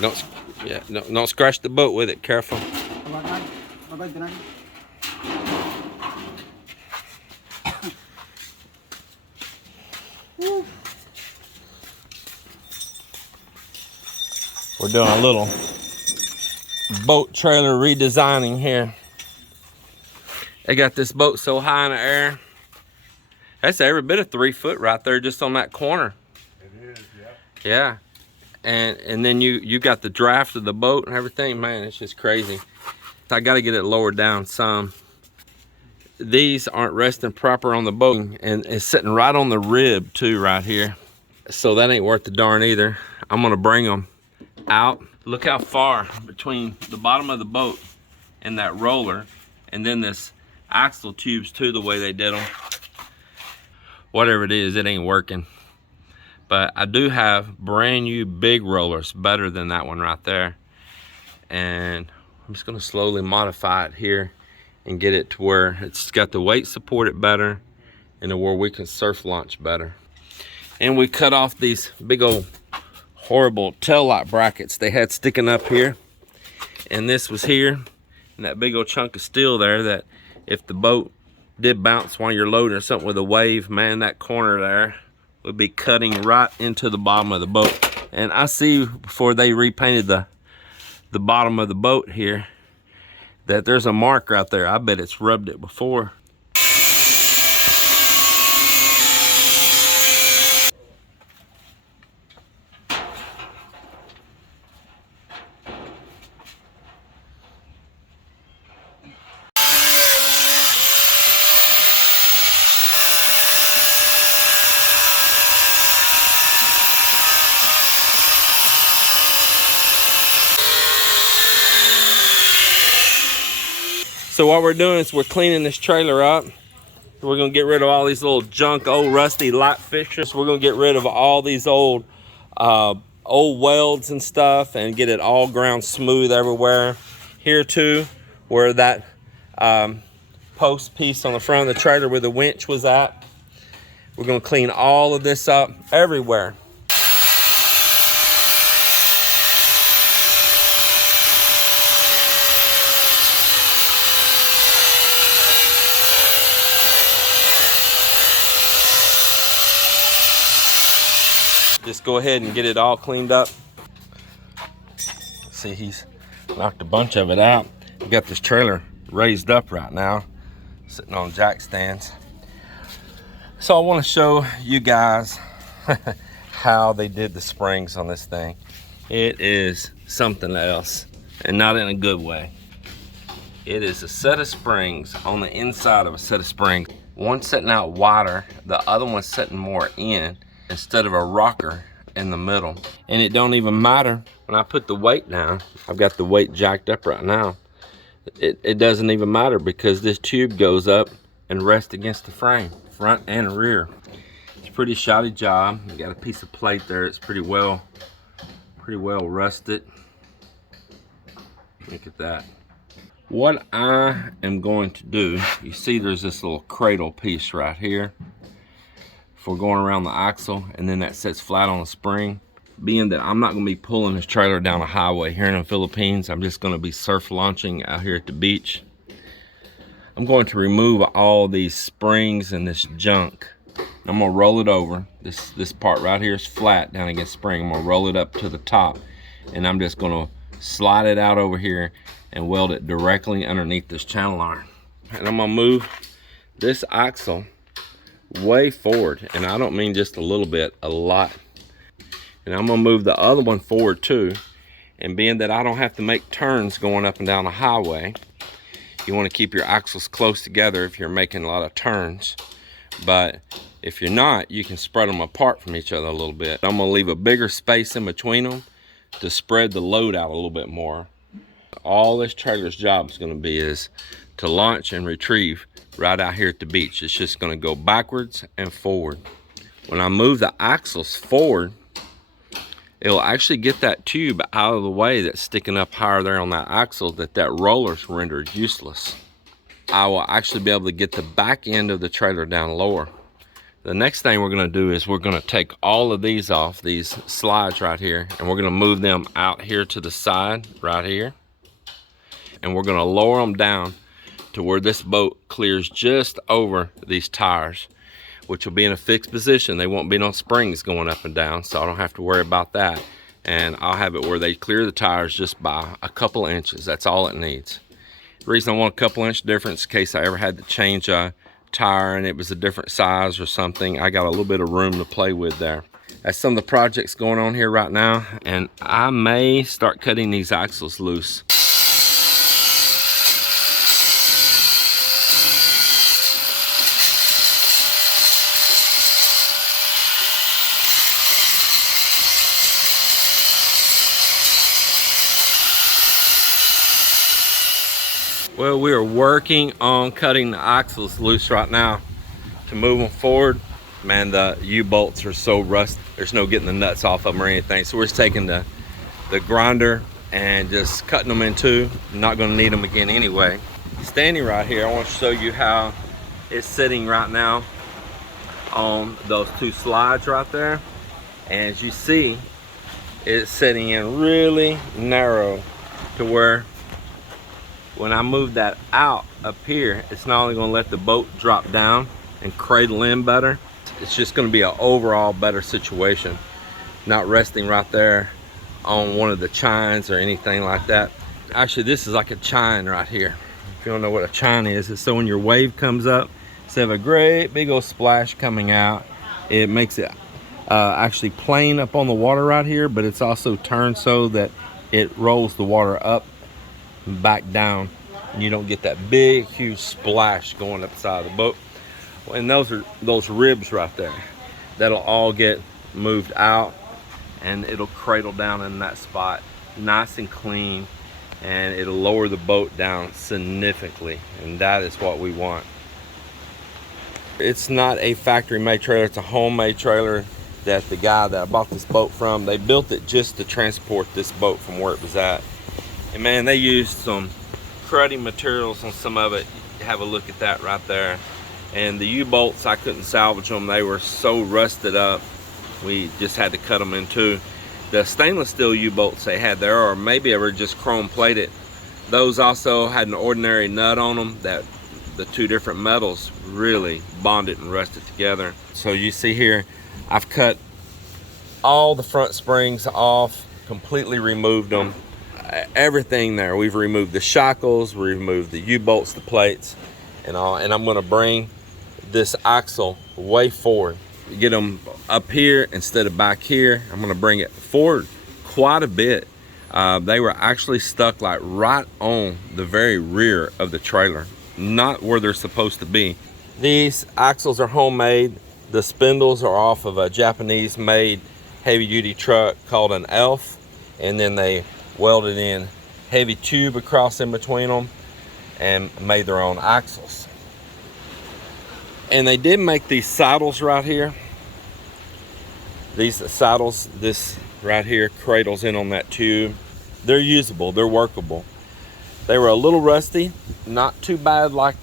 Don't, yeah, don't scratch the boat with it. Careful. We're doing a little boat trailer redesigning here. They got this boat so high in the air. That's every bit of 3 foot right there just on that corner. It is, yeah. Yeah. And then you got the draft of the boat and everything. Man, it's just crazy. I got to get it lowered down some. These aren't resting proper on the boat, and it's sitting right on the rib too right here. So that ain't worth the darn either. I'm gonna bring them out. Look how far between the bottom of the boat and that roller, and then this axle tubes too, the way they did them. Whatever it is, it ain't working. But I do have brand new big rollers, better than that one right there. And I'm just gonna slowly modify it here and get it to where it's got the weight supported better and to where we can surf launch better. And we cut off these big old horrible tail light brackets they had sticking up here. And this was here, and that big old chunk of steel there that if the boat did bounce while you're loading or something with a wave, man, that corner there would be cutting right into the bottom of the boat. And I see before they repainted the bottom of the boat here that there's a mark right there. I bet it's rubbed it before. So what we're doing is we're cleaning this trailer up. We're gonna get rid of all these little junk, old rusty light fixtures. We're gonna get rid of all these old welds and stuff and get it all ground smooth everywhere. Here too, where that post piece on the front of the trailer where the winch was at. We're gonna clean all of this up everywhere. Just go ahead and get it all cleaned up. See, he's knocked a bunch of it out. We got this trailer raised up right now, sitting on jack stands. So I want to show you guys how they did the springs on this thing. It is something else, and not in a good way. It is a set of springs on the inside of a set of springs. One sitting out wider, the other one sitting more in, instead of a rocker in the middle. And it don't even matter when I put the weight down. I've got the weight jacked up right now. It doesn't even matter because this tube goes up and rests against the frame, front and rear. It's a pretty shoddy job. You got a piece of plate there. It's pretty well rusted. Look at that. What I am going to do, you see there's this little cradle piece right here for going around the axle, and then that sits flat on a spring. Being that I'm not going to be pulling this trailer down a highway here in the Philippines, I'm just going to be surf launching out here at the beach. I'm going to remove all these springs and this junk. I'm going to roll it over. This part right here is flat down against spring. I'm going to roll it up to the top, and I'm just going to slide it out over here and weld it directly underneath this channel iron. And I'm going to move this axle way forward, and I don't mean just a little bit, a lot. And I'm gonna move the other one forward too. And being that I don't have to make turns going up and down the highway, you want to keep your axles close together if you're making a lot of turns. But if you're not, you can spread them apart from each other a little bit. I'm gonna leave a bigger space in between them to spread the load out a little bit more. All this trailer's job is gonna be is to launch and retrieve right out here at the beach. It's just going to go backwards and forward. When I move the axles forward, it'll actually get that tube out of the way that's sticking up higher there on that axle that roller's rendered useless. I will actually be able to get the back end of the trailer down lower The next thing we're gonna do is we're gonna take all of these off, these slides right here, and we're gonna move them out here to the side, right here. And we're gonna lower them down to where this boat clears just over these tires, which will be in a fixed position. They won't be no springs going up and down, so I don't have to worry about that. And I'll have it where they clear the tires just by a couple inches. That's all it needs. The reason I want a couple inch difference in case I ever had to change a tire and it was a different size or something, I got a little bit of room to play with there. That's some of the projects going on here right now, and I may start cutting these axles loose. Well, we are working on cutting the axles loose right now to move them forward. Man, the U-bolts are so rusty. There's no getting the nuts off of them or anything. So we're just taking the grinder and just cutting them in two. I'm not gonna need them again anyway. Standing right here, I want to show you how it's sitting right now on those two slides right there. And as you see, it's sitting in really narrow to where when I move that out up here, it's not only gonna let the boat drop down and cradle in better, it's just gonna be an overall better situation. Not resting right there on one of the chines or anything like that. Actually, this is like a chine right here. If you don't know what a chine is, it's so when your wave comes up, instead of a great big old splash coming out, it makes it actually plane up on the water right here, but it's also turned so that it rolls the water up back down and you don't get that big huge splash going up the side of the boat. And those are those ribs right there that'll all get moved out, and it'll cradle down in that spot nice and clean, and it'll lower the boat down significantly, and that is what we want. It's not a factory made trailer, it's a homemade trailer that the guy that I bought this boat from, they built it just to transport this boat from where it was at. And man, they used some cruddy materials on some of it. Have a look at that right there. And the U-bolts, I couldn't salvage them. They were so rusted up, we just had to cut them in two. The stainless steel U-bolts they had there, or maybe they were just chrome plated, those also had an ordinary nut on them that the two different metals really bonded and rusted together. So you see here, I've cut all the front springs off, completely removed them. Everything there, we've removed the shackles, we removed the U-bolts, the plates and all, and I'm going to bring this axle way forward, get them up here instead of back here. I'm going to bring it forward quite a bit. They were actually stuck like right on the very rear of the trailer, not where they're supposed to be. These axles are homemade. The spindles are off of a Japanese made heavy duty truck called an Elf, and then they welded in heavy tube across in between them and made their own axles. And they did make these saddles right here. These saddles, this right here cradles in on that tube. They're usable, they're workable. They were a little rusty, not too bad like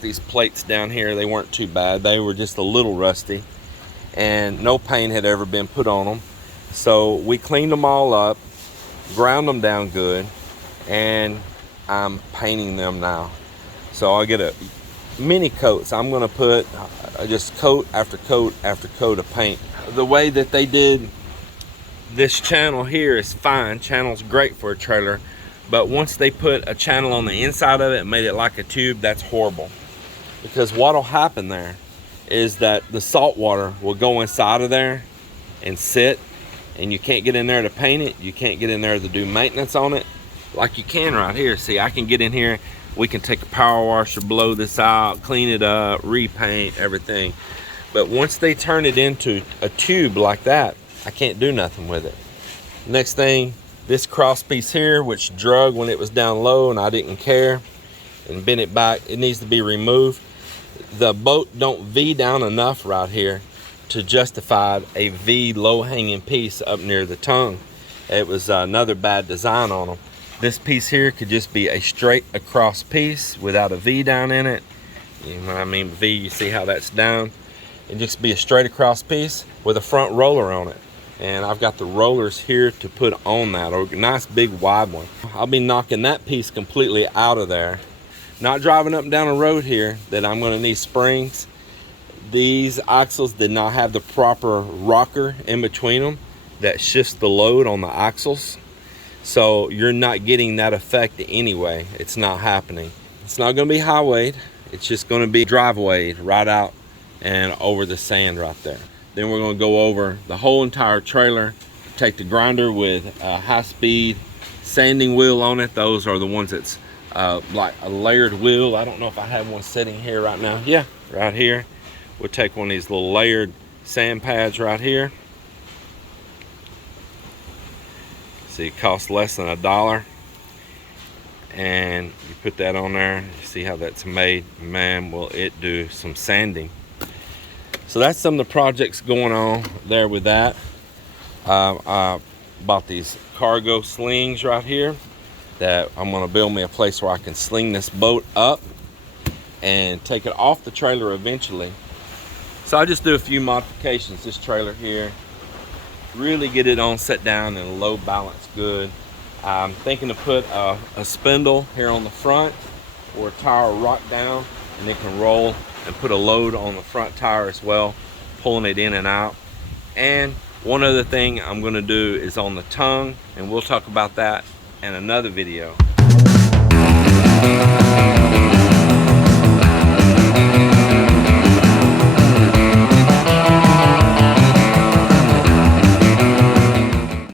these plates down here. They weren't too bad, they were just a little rusty, and no paint had ever been put on them. So we cleaned them all up, ground them down good, and I'm painting them now. So I'll get a mini coats. I'm gonna put just coat after coat after coat of paint. The way that they did this channel here is fine. Channel's great for a trailer, but once they put a channel on the inside of it and made it like a tube, that's horrible. Because what'll happen there is that the salt water will go inside of there and sit, and you can't get in there to paint it. You can't get in there to do maintenance on it like you can right here. See, I can get in here, we can take a power washer, blow this out, clean it up, repaint, everything. But once they turn it into a tube like that, I can't do nothing with it. Next thing, this cross piece here, which drug when it was down low and I didn't care, and bent it back, it needs to be removed. The boat don't V down enough right here to justify a V low-hanging piece up near the tongue. It was another bad design on them. This piece here could just be a straight across piece without a V down in it. You know what I mean? V, you see how that's down? and just be a straight across piece with a front roller on it. And I've got the rollers here to put on that, a nice big wide one. I'll be knocking that piece completely out of there. Not driving up and down a road here that I'm going to need springs. These axles did not have the proper rocker in between them that shifts the load on the axles. So you're not getting that effect anyway. It's not happening. It's not going to be highwayed. It's just going to be drivewayed right out and over the sand right there. Then we're going to go over the whole entire trailer, take the grinder with a high-speed sanding wheel on it. Those are the ones that's like a layered wheel. I don't know if I have one sitting here right now. Yeah, right here. We'll take one of these little layered sand pads right here. See, it costs less than $1. And you put that on there. You see how that's made. Man, will it do some sanding. So that's some of the projects going on there with that. I bought these cargo slings right here that I'm going to build me a place where I can sling this boat up and take it off the trailer eventually. So I'll just do a few modifications. This trailer here, really get it on set down and low balance good. I'm thinking to put a spindle here on the front or a tire rock down, and it can roll and put a load on the front tire as well, pulling it in and out. And one other thing I'm going to do is on the tongue, and we'll talk about that in another video.